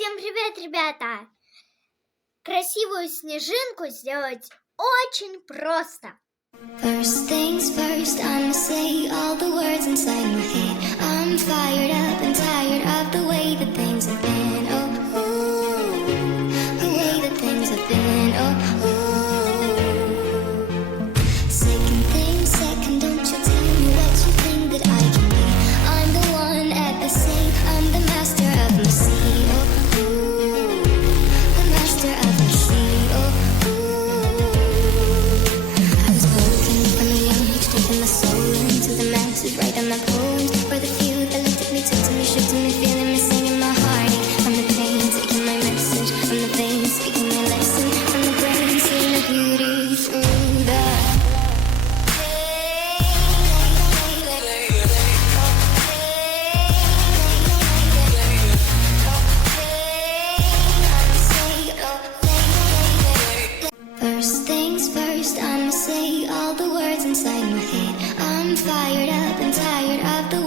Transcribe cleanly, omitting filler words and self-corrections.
Всем привет, ребята! Красивую снежинку сделать очень просто. First things first, I'ma say all the words inside my head. I'm fired up and tired of the way that things have been. Oh, ooh, the way that things have been. Oh, ooh. Second thing, second, don't you tell me what you think that I can be. I'm the one at the sea. I'm the master of my sea. Oh, ooh, the master of my sea. Oh, ooh. I was broken from a young age, taking my soul into the masses, writing my poems for the few that looked at me, took to me, shook to me, feeling me, singing my heartache. From the pain, taking my message, from the veins, speaking my lesson, from the brain, seeing the beauty through the First things first, I'ma say all the words inside my head. I'm fired up and tired of the